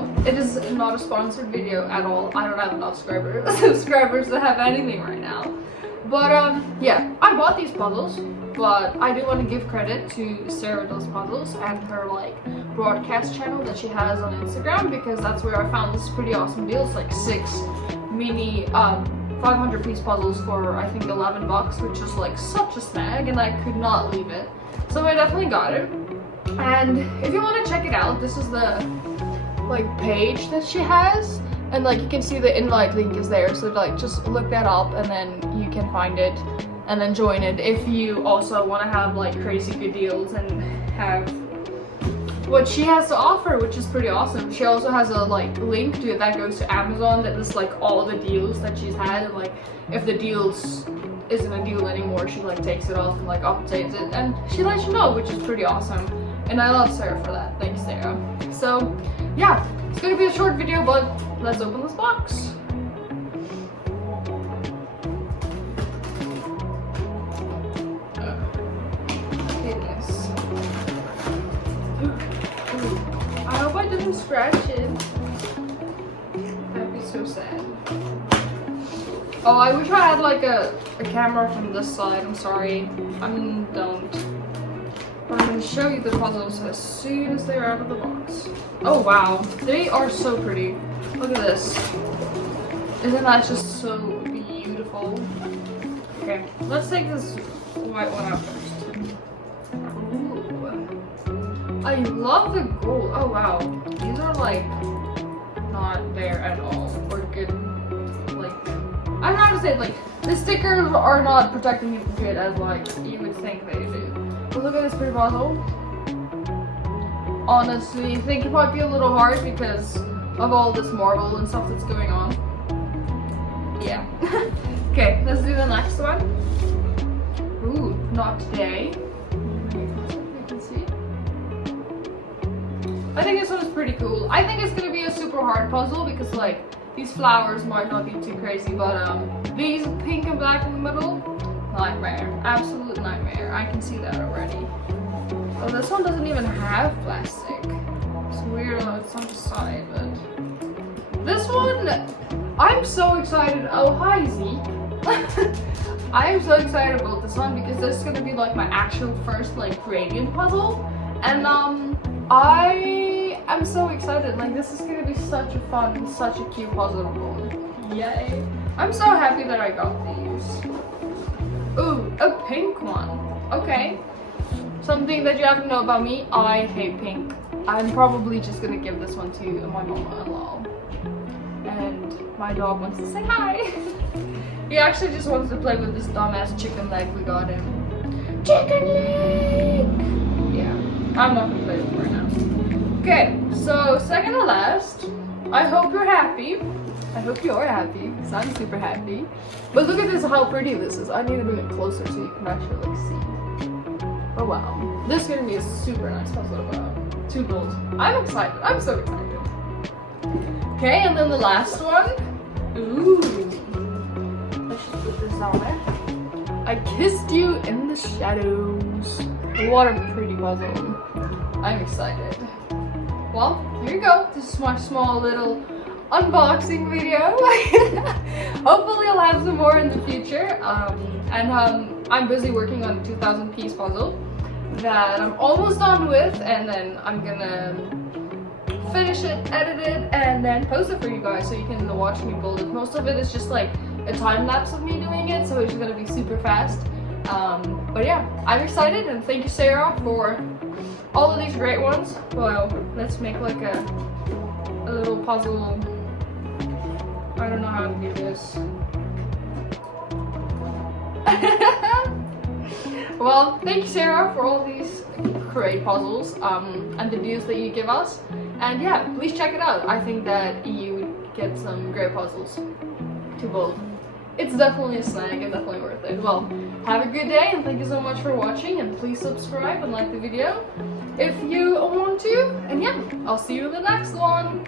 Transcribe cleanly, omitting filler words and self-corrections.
video. It is not a sponsored video at all. I don't have enough subscribers to have anything right now. But yeah, I bought these puzzles, but I do want to give credit to Sarah Does Puzzles and her like broadcast channel that she has on Instagram, because that's where I found this pretty awesome deal. It's like 6 mini 500 piece puzzles for I think $11, which is like such a snag, and I could not leave it. So I definitely got it. And if you want to check it out, this is the like page that she has, and like you can see the invite link is there, so like just look that up and then you can find it and then join it if you also want to have like crazy good deals and have what she has to offer, which is pretty awesome. She also has a like link to that goes to Amazon that is like all the deals that she's had, and like if the deals isn't a deal anymore, she like takes it off and like updates it, and she lets you know, which is pretty awesome. And I love Sarah for that. Thanks, Sarah. So yeah, it's gonna be a short video, but let's open this box. Goodness. I hope I didn't scratch it. That'd be so sad. Oh, I wish I had like a camera from this side. I'm sorry. Don't. But I'm going to show you the puzzles as soon as they're out of the box. Oh wow, they are so pretty. Look at this. Isn't that just so beautiful? Okay, let's take this white one out first. Ooh. I love the gold. Oh wow, these are like not there at all. Or good. Like, I'm not gonna say like the stickers are not protecting you good as like you would think they do. But look at this pretty puzzle. Honestly, I think it might be a little hard because of all this marble and stuff that's going on. Yeah. Okay, let's do the next one. Ooh, not today. You can see. I think this one is pretty cool. I think it's gonna be a super hard puzzle because like these flowers might not be too crazy, but these pink and black in the middle, nightmare. Absolute nightmare. I can see that already. Oh, this one doesn't even have plastic. It's weird though, it's on the side, but this one, I'm so excited. Oh, hi Zeke. I am so excited about this one because this is gonna be like my actual first like gradient puzzle, and I am so excited. Like this is gonna be such a fun, such a cute puzzle. Yay! I'm so happy that I got these. Ooh, a pink one. Okay. Something that you have to know about me, I hate pink. I'm probably just gonna give this one to my mama-in-law. And my dog wants to say hi. He actually just wants to play with this dumbass chicken leg we got him. Chicken leg! Yeah, I'm not gonna play with it right now. Okay, so second to last, I hope you're happy. I hope you're happy, because I'm super happy. But look at this, how pretty this is. I need to bring it closer so you can actually like see. Oh wow, this is gonna be a super nice puzzle to build. I'm excited. I'm so excited. Okay, and then the last one. Ooh, let's just put this on there. I kissed you in the shadows. What a pretty puzzle. I'm excited. Well, here you go. This is my small little unboxing video. Hopefully I'll have some more in the future. I'm busy working on a 2,000 piece puzzle that I'm almost done with, and then I'm gonna finish it, edit it, and then post it for you guys so you can watch me build it. Most of it is just like a time lapse of me doing it, so it's gonna be super fast. But yeah, I'm excited, and thank you Sarah for all of these great ones. Well, let's make like a little puzzle. I don't know how to do this. Well, thank you Sarah for all these great puzzles and the deals that you give us. And yeah, please check it out. I think that you would get some great puzzles to build. It's definitely a snag and definitely worth it. Well, have a good day and thank you so much for watching, and please subscribe and like the video if you want to. And yeah, I'll see you in the next one.